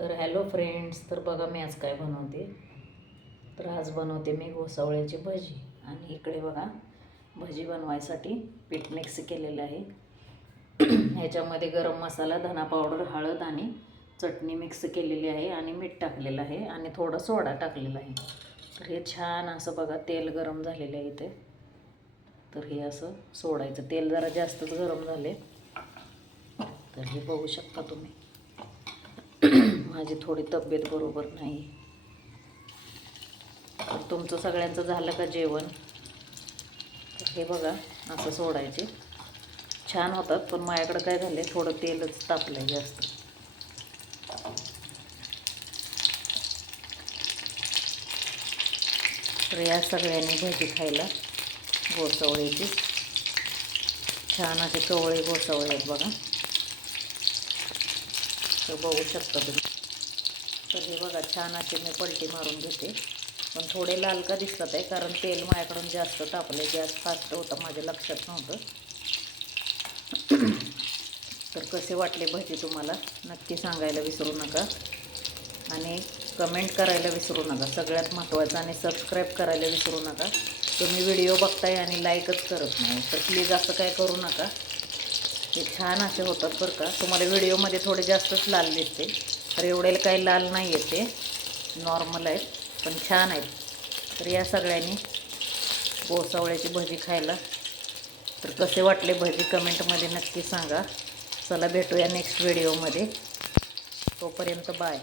तर hello friends, तर बघा मी आज काय बनवते. तर आज बनवते मी घोसावळ्याची भजी. आणि इकडे बघा भजी बनवायसाठी पीठ मिक्स केलेलं आहे. ह्याच्यामध्ये गरम मसाला, धना पावडर, हळद आणि चटणी मिक्स केलेली आहे आणि मीठ टाकलेलं आहे आणि थोडं सोडा टाकलेला आहे. तर हे छान असं बघा तेल गरम झालेलं आहे इथे. तर हे असं सोडायचं. तेल जरा जास्तच गरम झाले. तर हे बघू शकता तुम्ही. माझी थोडी तब्येत बरोबर नाही. तर तुमचं सगळ्यांचं झालं का जेवण? तर हे बघा असं सोडायचे. छान होतात, पण माझ्याकडं काय झालं, थोडं तेलच तापलं जास्त. तर या सगळ्यांनी भजी खायला घोसावळ्याची. छान असे कवळे घोसावळे आहेत बघा. तर बघू शकता तुम्ही. तर हे बघा छान असे मी पलटी मारून घेते. पण थोडे लाल का दिसतात आहे, कारण तेल माझ्याकडून जास्त तापले. गॅस फास्ट होता, माझ्या लक्षात नव्हतं. तर कसे वाटले भजी तुम्हाला नक्की सांगायला विसरू नका आणि कमेंट करायला विसरू नका. सगळ्यात महत्त्वाचं, आणि सबस्क्राईब करायला विसरू नका. तुम्ही व्हिडिओ बघताय आणि लाईकच करत नाही, तर प्लीज असं काय करू नका. हे छान असे होतात बरं का. तुम्हाला व्हिडिओमध्ये थोडे जास्तच लाल दिसते, तर एवढे काही लाल नाही आहेत, ते नॉर्मल आहेत, पण छान आहेत. तर या सगळ्यांनी घोसावळ्याची भजी खायला. तर कसे वाटले भजी कमेंटमध्ये नक्की सांगा. चला भेटूया नेक्स्ट व्हिडिओमध्ये. तोपर्यंत बाय.